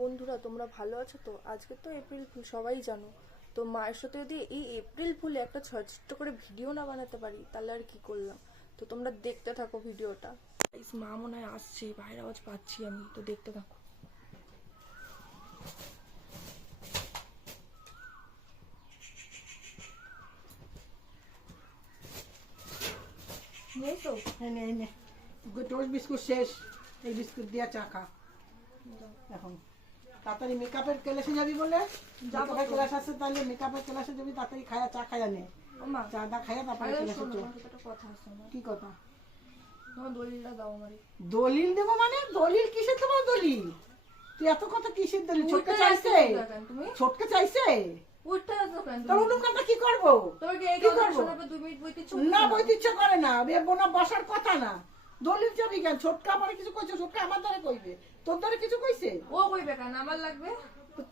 বন্ধুরা তোমরা ভালো আছো তো? আজকে তো এপ্রিল ফুল, সবাই জানো। তো মায়ের সাথে যদি এই এপ্রিল ফুলে একটা ছোট্ট করে ভিডিও না বানাতে পারি তাহলে আর কি করলাম। তো তোমরা দেখতে থাকো ভিডিওটা। মা মনে হয় আসছে, বাইরে আওয়াজ পাচ্ছি আমি, তো দেখতে থাকো। নেই তো? নে টোস্ট বিস্কুট শেষ, এই বিস্কুট দিয়া চা খা এখন। তাড়াতাড়ি মেকআপের ক্লাসে যাবি বলে, মেকআপের ক্লাস আছে, তাহলে মেকআপের ক্লাসে যাবি, তাড়াতাড়ি খায়া চা খায়া নে। চা দা খায়া তারপরে ক্লাসে চল। কথা আছে আমার। কি কথা? তোমার দলিলটা দাও আমারে। দলিল দেবো মানে? দলিল কিসের দেবো দলিল? তুই এত কথা কিসের দলিল? ছোটকে চাইছে? ছোটকে চাইছে? উঠতে আসো কেন? তোর উঠুন না, কি করবো? তোর কি এই কথা শোনাবে 2 মিনিট বইতে চুপ না, বইতে ইচ্ছা করে না, বোনা বসার কথা না। দলিল চাবি কেন? ছোটকা আমার কিছু কইছে? ছোটকা আমার দ্বারা কইবে, তোর দ্বারা কিছু কইছে? ও কইবে কেন? আমার লাগবে।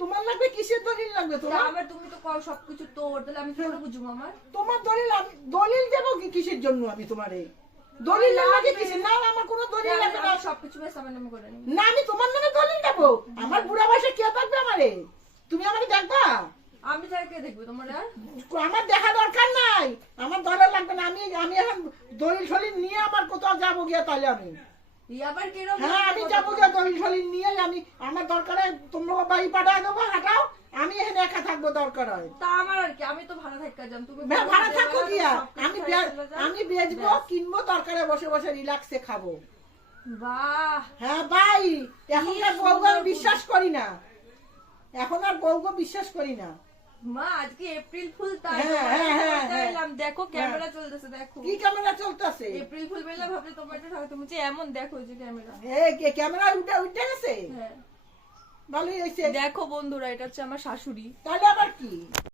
তোমার লাগবে? কিসের দলিল লাগবে তোমার? আমার তুমি তো কও সবকিছু তোর, তাহলে আমি কি করে বুঝবো আমার? তোমার দলিল? আমি দলিল দেব কি কিসের জন্য? আমি তোমারে দলিল লাগে কিসের? না, আমার কোনো দলিল লাগবে না। সবকিছু বেশ আমার নামে করে নিই। না, আমি তোমার নামে দলিল দেব? আমার বুড়া বয়সে কে থাকবে আমারে? তুমি আমারে দেখবা? আমি যাকে দেখবো তোমার আর? আমার দেখা দরকার নাই, আমার দলিল লাগবে না। আমি আমি এখন দলিল টলিল নিয়ে আমার কোথাও যাবো গিয়া, তাহলে আমি আবার কিরকম? হ্যাঁ, আমি যাবো গিয়া দলিল টলিল নিয়ে। আমি আমার দরকারে তোমরা বাড়ি পাঠায় দেবো, হাঁটাও, আমি এখানে একা থাকবো দরকার হয়। তা আমার আর কি, আমি তো ভাড়া থাকা যাম। তুমি ভাড়া থাকো গিয়া, আমি বেচবো, কিনবো, দরকারে বসে বসে রিল্যাক্সে খাবো। বাহ, হ্যাঁ ভাই, এখন আর বউকে আমি বিশ্বাস করি না, এখন আর বউকে বিশ্বাস করি না। মা আজকে এপ্রিল ফুল, তাই এলাম। দেখো ক্যামেরা চলতেছে, দেখো কি ক্যামেরা চলতেছে? এপ্রিল ফুল বললে ভাবলে তোমার এটা ঠাকুর, তুমি যে এমন দেখো যে ক্যামেরা, ক্যামেরা উঠে গেছে। হ্যাঁ ভালোই হয়েছে। দেখো বন্ধুরা, এটা হচ্ছে আমার শাশুড়ি। তাহলে আবার কি?